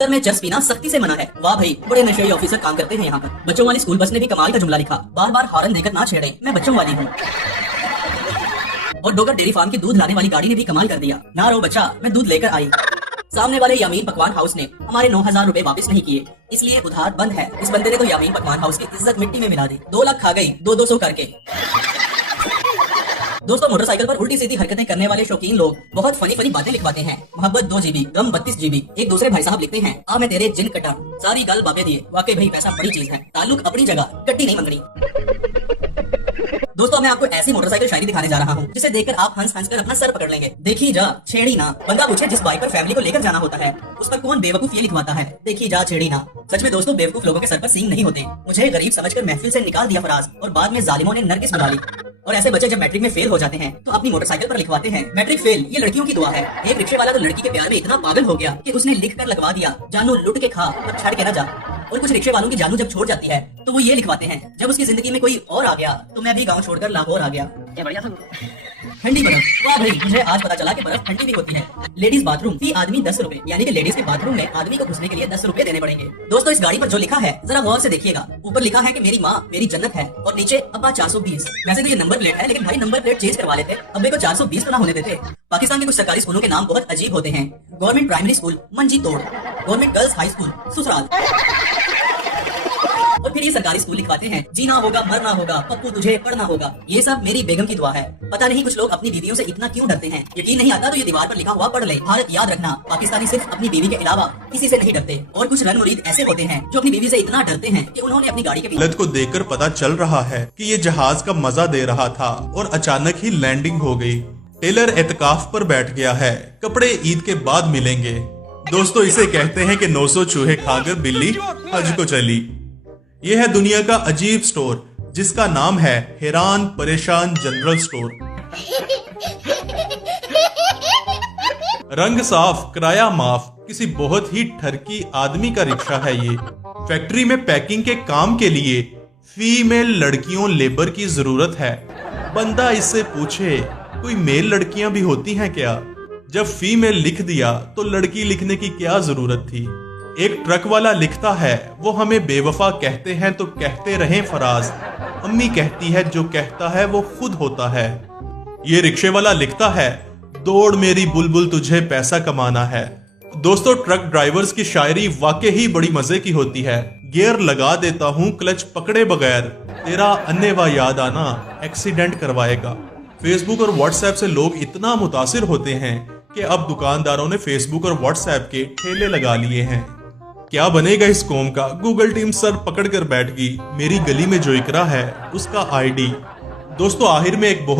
Sir में church पीना सख्ती से मना है। वाह भाई, बड़े नशेड़ी ऑफिसर काम करते हैं यहाँ पर। बच्चों वाली स्कूल बस ने भी कमाल का जुमला लिखा, बार बार हॉर्न देकर ना छेड़े, मैं बच्चों वाली हूँ। और डोगर डेयरी फार्म की दूध लाने वाली गाड़ी ने भी कमाल कर दिया, ना रो बच्चा मैं दूध लेकर आई। सामने वाले यामीन पकवान हाउस ने हमारे 9,000 रुपए वापस नहीं किए, इसलिए उधार बंद है। इस बंदे ने तो यामीन पकवान हाउस की इज्जत मिट्टी में मिला दी। 2 लाख खा गई 200 करके। दोस्तों, मोटरसाइकिल पर उल्टी सीधी हरकतें करने वाले शौकीन लोग बहुत फनी बातें लिखवाते हैं। मोहब्बत 2 GB, गम 32 GB। एक दूसरे भाई साहब लिखते हैं, आ मैं तेरे जिन कटा, सारी गल बाबे दिए। वाकई भाई पैसा बड़ी चीज है, ताल्लुक अपनी जगह, गड्डी नहीं मंगनी। दोस्तों, मैं आपको ऐसी मोटरसाइकिल शायरी दिखाने जा रहा हूँ जिसे देखकर आप हंस कर अपना सर पकड़ लेंगे। देखी जा छेड़ी ना। बंदा पूछे जिस बाइक पर फैमिली को लेकर जाना होता है उस पर कौन बेवकूफ ये लिखवाता है, देखी जा छेड़ी ना। सच में दोस्तों, बेवकूफ लोगों के सर पर सींग नहीं होते। मुझे गरीब समझकर महफिल से निकाल दिया फराज और बाद में जालिमों ने नरगिस बुला ली। और ऐसे बच्चे जब मैट्रिक में फेल हो जाते हैं तो अपनी मोटरसाइकिल पर लिखवाते हैं, मैट्रिक फेल ये लड़कियों की दुआ है। एक रिक्शे वाला तो लड़की के प्यार में इतना पागल हो गया कि उसने लिख कर लगवा दिया, जानू लुट के खा पर छड़ के न जा। और कुछ रिक्शे वालों की जानू जब छोड़ जाती है तो वो ये लिखवाते हैं, जब उसकी जिंदगी में कोई और आ गया तो मैं भी गाँव छोड़कर लाहौर आ गया। क्या बढ़िया था। ठंडी बर्फ, वाह भाई, मुझे आज पता चला कि बर्फ ठंडी भी होती है। लेडीज बाथरूम फी आदमी 10 रुपए, यानी कि लेडीज के बाथरूम में आदमी को घुसने के लिए 10 रुपए देने पड़ेंगे। दोस्तों, इस गाड़ी पर जो लिखा है जरा गौर से देखिएगा। ऊपर लिखा है कि मेरी माँ मेरी जन्नत है और नीचे अब्बा 420। वैसे तो ये नंबर प्लेट है, लेकिन भाई नंबर प्लेट चेंज करवा लेते, अब्बे को 420 तो ना होने देते। पाकिस्तान के कुछ सरकारी स्कूलों के नाम बहुत अजीब होते हैं। गवर्नमेंट प्राइमरी स्कूल मंजी तोड़, गवर्नमेंट गर्ल्स हाई स्कूल ससुराल। और फिर ये सरकारी स्कूल लिखवाते हैं, जीना होगा मरना होगा, पप्पू तुझे पढ़ना होगा। ये सब मेरी बेगम की दुआ है। पता नहीं कुछ लोग अपनी बीवियों से इतना क्यों डरते हैं। यकीन नहीं आता तो ये दीवार पर लिखा हुआ पढ़ ले। भारत याद रखना, पाकिस्तानी सिर्फ अपनी बीवी के अलावा किसी से नहीं डरते। और कुछ रन मुरीद ऐसे होते हैं जो अपनी बीवी से इतना डरते हैं कि उन्होंने अपनी गाड़ी के हालत को देखकर पता चल रहा है कि ये जहाज का मजा दे रहा था और अचानक ही लैंडिंग हो गई। टेलर एतकाफ पर बैठ गया है, कपड़े ईद के बाद मिलेंगे। दोस्तों, इसे कहते हैं कि 900 चूहे खाकर बिल्ली हज को चली। ये है दुनिया का अजीब स्टोर जिसका नाम है हैरान परेशान जनरल स्टोर। रंग साफ, किराया माफ, किसी बहुत ही ठरकी आदमी का रिक्शा है ये। फैक्ट्री में पैकिंग के काम के लिए फीमेल लड़कियों लेबर की जरूरत है। बंदा इससे पूछे, कोई मेल लड़कियां भी होती हैं क्या? जब फीमेल लिख दिया तो लड़की लिखने की क्या जरूरत थी। एक ट्रक वाला लिखता है, वो हमें बेवफा कहते हैं तो कहते रहें फराज। अम्मी कहती है जो कहता है वो खुद होता है। ये रिक्शे वाला लिखता है, दौड़ मेरी बुलबुल तुझे पैसा कमाना है। दोस्तों, ट्रक ड्राइवर्स की शायरी वाकई ही बड़ी मजे की होती है। गियर लगा देता हूँ क्लच पकड़े बगैर, तेरा अन्नेवा याद आना एक्सीडेंट करवाएगा। फेसबुक और व्हाट्सएप से लोग इतना मुतासिर होते हैं कि अब दुकानदारों ने फेसबुक और व्हाट्सएप के ठेले लगा लिए हैं। क्या बनेगा इस कौम का? गूगल टीम सर पकड़ कर बैठ गई। मेरी गली में जो इकरा है उसका आईडी। दोस्तों, आखिर में एक बहुत